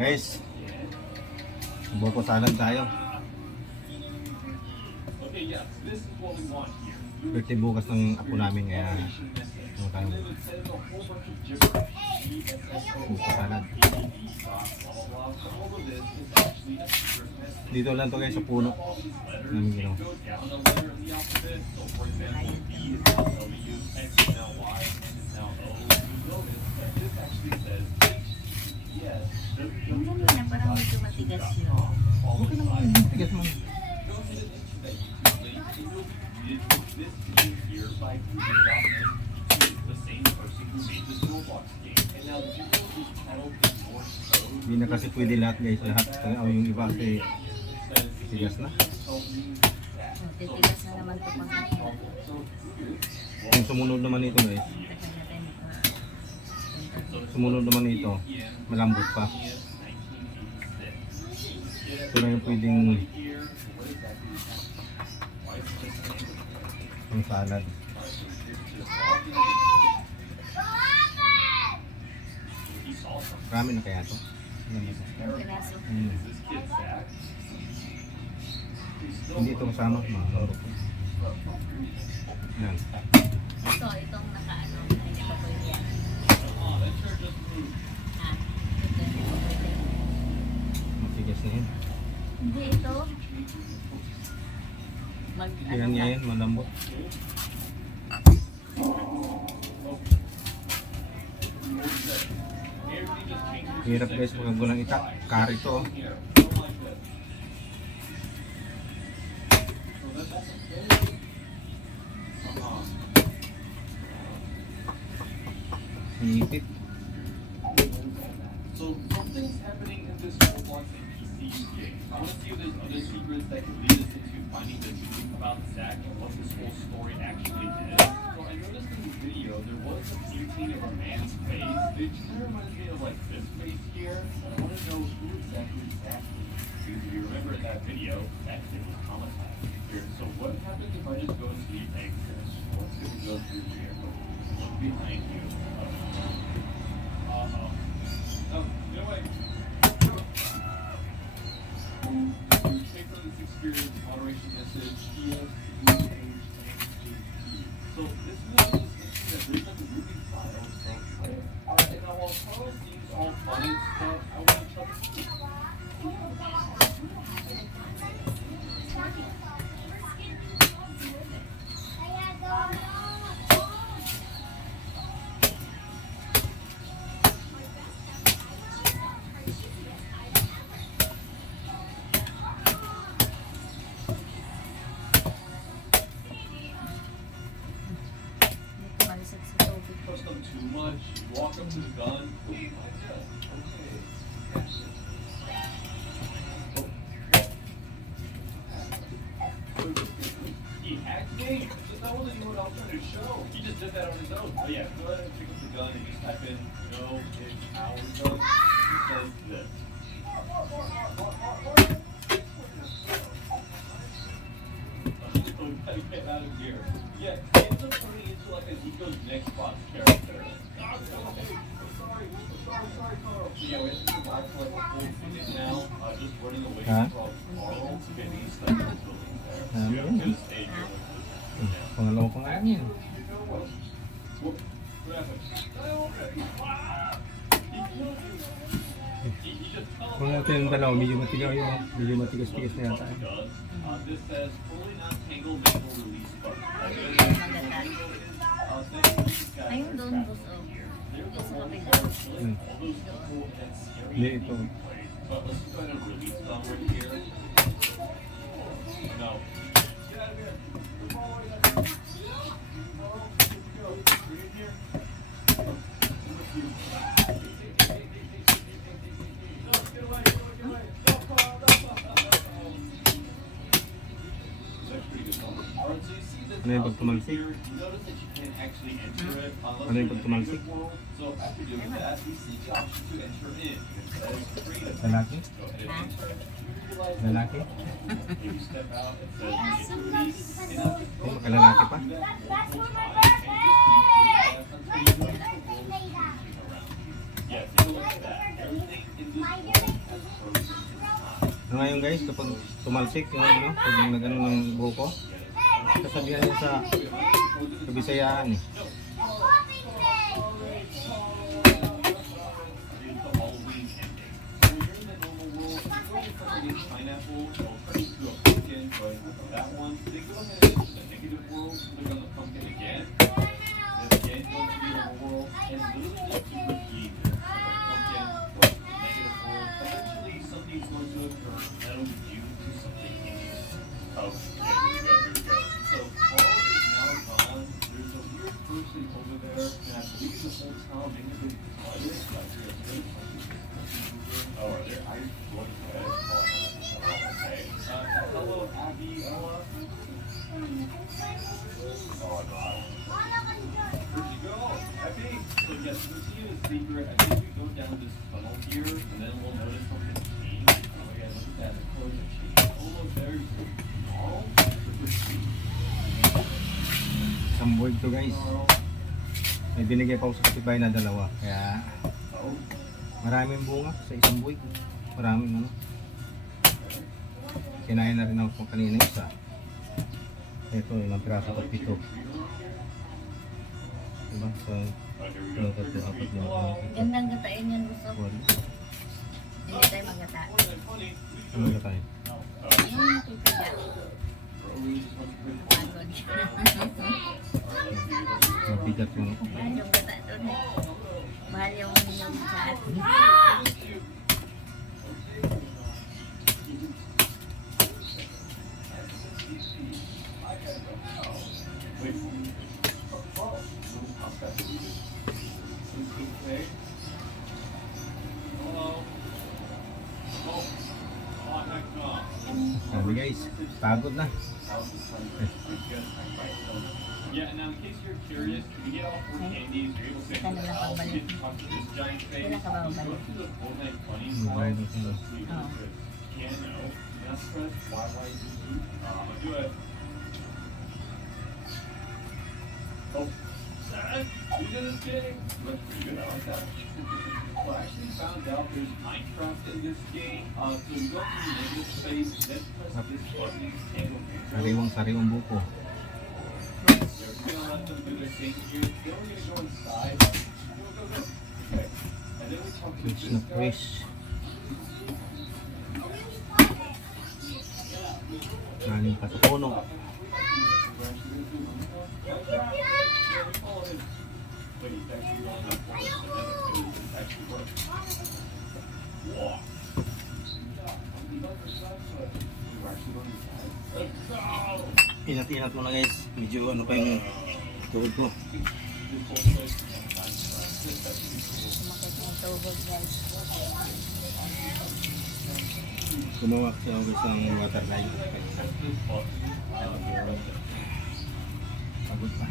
Guys, buko salad tayo. Birthday bukas ng apo namin kaya ano tayo buko salad. Dito lang to guys sa puno namin ginawa. Yung ganyan, parang medyo matigas yun. Okay naman, matigas mo. Hindi na kasi pwede lahat guys, lahat. Yung iba kasi tigas na. Titigas na naman ito pang Yung sumunod naman ito guys, sumunod naman ito, malambot pa. Ito na yung pwedeng ang salad. Marami na kaya ito? yung piraso. Hindi ito kasama, malambot pa. Yan. Ito, itong nakaano, hindi pa pwede yan. Ah, ito hindi pa pwede. Matigas na yan. Hindi ito. Yan niya yan, malambot. Hirap guys, magagulang itak. Kari to. Hipit. So something's happening in this Roblox and PC game. I want to see if there's other secrets that could lead us into finding the truth about Zack and what this whole story actually is. So I noticed in the video there was a painting of a man's face. It kind of reminds me of like this face here. But I want to know who exactly Zack is. Because if you remember in that video, that kid was traumatized here. So what happens if I just go to sleep and what's going to go through here? Look behind you. Uh-oh. Oh, no way. Take from this experience, moderation message, So this is not just interesting that there's like a movie plot or something. And now while Carlos seems all fun and stuff, I want to try Dito malisag sa tubig. trust them too much, walk up to the gun. Wait, my gun. Okay. He hacked me? That wasn't even what I was trying to show. He just did that on his own. But yeah, go ahead and pick up the gun and just type in, no, it's our gun. He says this. So we gotta get out of here. Yeah, he ends up turning into like a Nico's Next Box character. God, okay. Sorry, Carl. Yeah, we have to survive for like a full minute now. Just running away Huh? from Carl. Getting stuck in the building there. Um, Yeah, yeah. just stay here. Pangalawa pa nga yan. What happened? He just Kung natin yung dalawa, medyo matigas-tigas na yata. This says fully not tangle manual release button. Maganda. Ayun doon, boss. Oh. Yung sa kapila. Hmm. Hindi, ito. But let's go ahead and release them right here. No. Get out of here. Bring it here. No, get away, get away, get away. No, Carl, no. That's pretty good. Alright, so you see this Ano yung house pagtumalsik? here, you notice that you can't actually enter it unless Ano yung you're in the pagtumalsik? music world. So after doing that, we see the option to enter in. It says freedom. Lalaki? Go ahead and enter. You realize Lalaki? if you step out, it says it's release. And now just Ay, makalalaki pa? do that multiple times and just keep doing that until you notice the world is changing around you. Yeah, take a look at that. Everything in this world ngayon guys, kapag tumalsik yung ano, pag nagano ng buko, kasabihan niya sa Bisayaan eh. Pineapple, or turn into a pumpkin, but that one, they go ahead into the negative world, click on the pumpkin again, then again go to the other world, and literally just keep repeating this. So the pumpkin, go to the negative world, eventually something's going to occur that'll lead you to something new. Oh, yeah, here we go, here we go. So Carl is now gone, there's a weird person over there, and I believe the whole town, maybe they toilet, like there's oh, are there ice floating away? Oh, okay. Hello, Abby, Ella. Oh, God. Where'd you go? Abby? So, yes, we'll see you in secret. I think we go down this tunnel here, and then we'll notice something change. Oh, my God, look at that. The colors have changed. Oh, look, there's Carl. Look at Steve. Samboy to guys. Carl. May binigay pa ako sa kapitbahay na dalawa. Kaya Oh. maraming bunga sa isang buwig. Maraming ano. Kinain na rin ako kanina isa. Ito, ilang piraso ko, 7. Diba? So, ito, 3, 4, 5, 6, Gandang gatain yan gusto. 7, 8. Hindi tayo magata. Ano na tayo? Yung nakikiga. Pagod. Mabigat yung Mahal yung gata doon eh. Mahal yung sa atin. Sabi guys, pagod na. Yeah, now in case you're curious, if you get all 4 candies, you're able to Saan na lang all pagbalik? get talk to this giant face. Kailan ka ba You go babalik? through the Fortnite funny Babalik slides, ako. so you Oh. can know. Now press YYZ. Do it. Oh, Dad, you did this game. Looks pretty good. I like that. Well, I actually found out there's Minecraft in this game. So you go through the negative space, then press this button, and go Sariwang buko. We're gonna let them do their thing here. Then we're gonna go inside. Go. Okay. And then we talk to Fish this na guy. fish. Galing pa sa puno. Wait, he's actually going up for it, and then it actually works. Wow. We're actually going inside. Let's go! Inat-inat mo na guys. Medyo ano pa yung tuhod ko. This whole place is on time. That's actually cool. Sumakit yung tuhod guys. Gumawa kasi ako guys ng water ride. Pagod pa.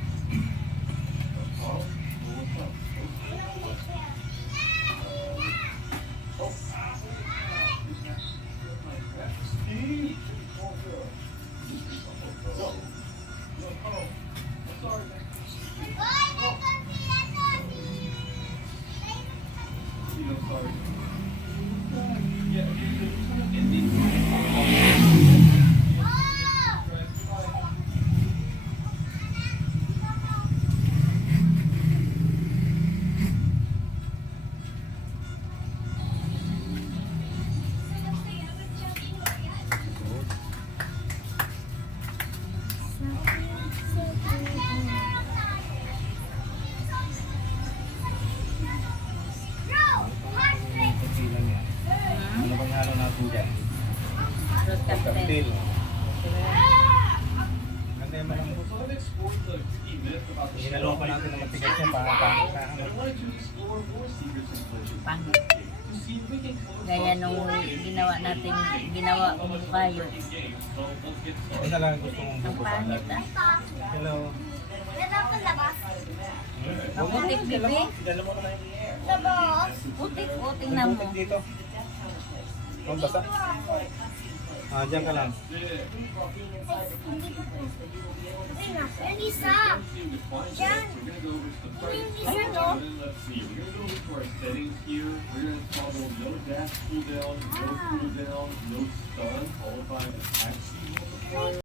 Ano bang halo natin dyan? Fruit cocktail. Cocktail. Ganda yung malambo. So I've explored the key myth about the Hinalo pa natin ng matigas yan para I wanted to explore more secrets and glitches Pangit. to see if we can close Gaya nung ginawa natin, ginawa kong kayo. games. So let's get started. Ito lang gusto mong Ang buko pangit salad. ah. Hello. Ang putik, bibi. Dala mo na yung Putik, tingnan mo. dito. Ang basa. Ah, diyan ka lang. Yan isa. Yan. Yung isa, no? Let's see. We're gonna go over to our settings here. We're gonna toggle no dash cooldown, no cooldown, no stun, followed by the taxi multiplier.